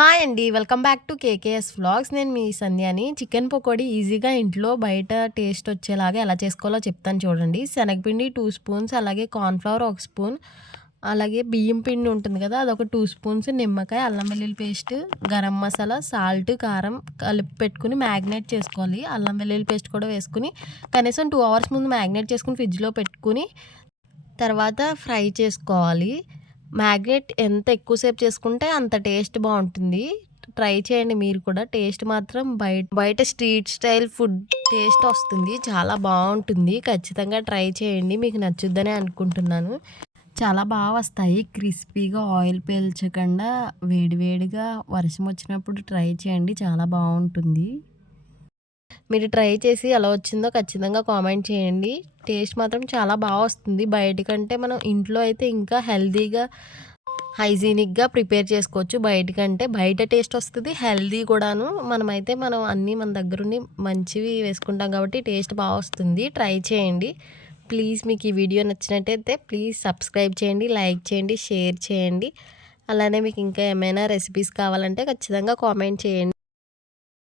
Hi అండి. Welcome back to KKS vlogs. నేను మీ సంధ్యాని. చికెన్ పకోడీ ఈజీగా ఇంట్లో బయట టేస్ట్ వచ్చేలాగా ఎలా చేసుకోవాలో చెప్తాను చూడండి. శనగపిండి టూ స్పూన్స్ అలాగే కార్న్ఫ్లవర్ ఒక స్పూన్ అలాగే బియ్యం పిండి ఉంటుంది కదా అదొక టూ స్పూన్స్ నిమ్మకాయ అల్లం వెల్లుల్లి పేస్ట్ గరం మసాలా సాల్ట్ కారం కలిపి పెట్టుకుని మ్యాగ్నేట్ చేసుకోవాలి. అల్లం వెల్లుల్లి పేస్ట్ కూడా వేసుకుని కనీసం టూ అవర్స్ ముందు మ్యాగ్నేట్ చేసుకుని ఫ్రిడ్జ్లో పెట్టుకుని తర్వాత ఫ్రై చేసుకోవాలి. మ్యాగ్నెట్ ఎంత ఎక్కువసేపు చేసుకుంటే అంత టేస్ట్ బాగుంటుంది. ట్రై చేయండి మీరు కూడా. టేస్ట్ మాత్రం బయట బయట స్ట్రీట్ స్టైల్ ఫుడ్ టేస్ట్ వస్తుంది. చాలా బాగుంటుంది. ఖచ్చితంగా ట్రై చేయండి. మీకు నచ్చుద్దని అనుకుంటున్నాను. చాలా బాగా వస్తాయి. క్రిస్పీగా ఆయిల్ పీల్చకుండా వేడివేడిగా వర్షం వచ్చినప్పుడు ట్రై చేయండి. చాలా బాగుంటుంది. మీరు ట్రై చేసి ఎలా వచ్చిందో ఖచ్చితంగా కామెంట్ చేయండి. టేస్ట్ మాత్రం చాలా బాగా వస్తుంది. బయటకంటే మనం ఇంట్లో అయితే ఇంకా హెల్తీగా హైజీనిక్గా ప్రిపేర్ చేసుకోవచ్చు. బయటకంటే బయట టేస్ట్ వస్తుంది. హెల్దీ కూడాను మనమైతే మనం అన్నీ మన దగ్గరుండి మంచివి వేసుకుంటాం కాబట్టి టేస్ట్ బాగా వస్తుంది. ట్రై చేయండి. ప్లీజ్ మీకు ఈ వీడియో నచ్చినట్టయితే ప్లీజ్ సబ్స్క్రైబ్ చేయండి లైక్ చేయండి షేర్ చేయండి. అలానే మీకు ఇంకా ఏమైనా రెసిపీస్ కావాలంటే ఖచ్చితంగా కామెంట్ చేయండి.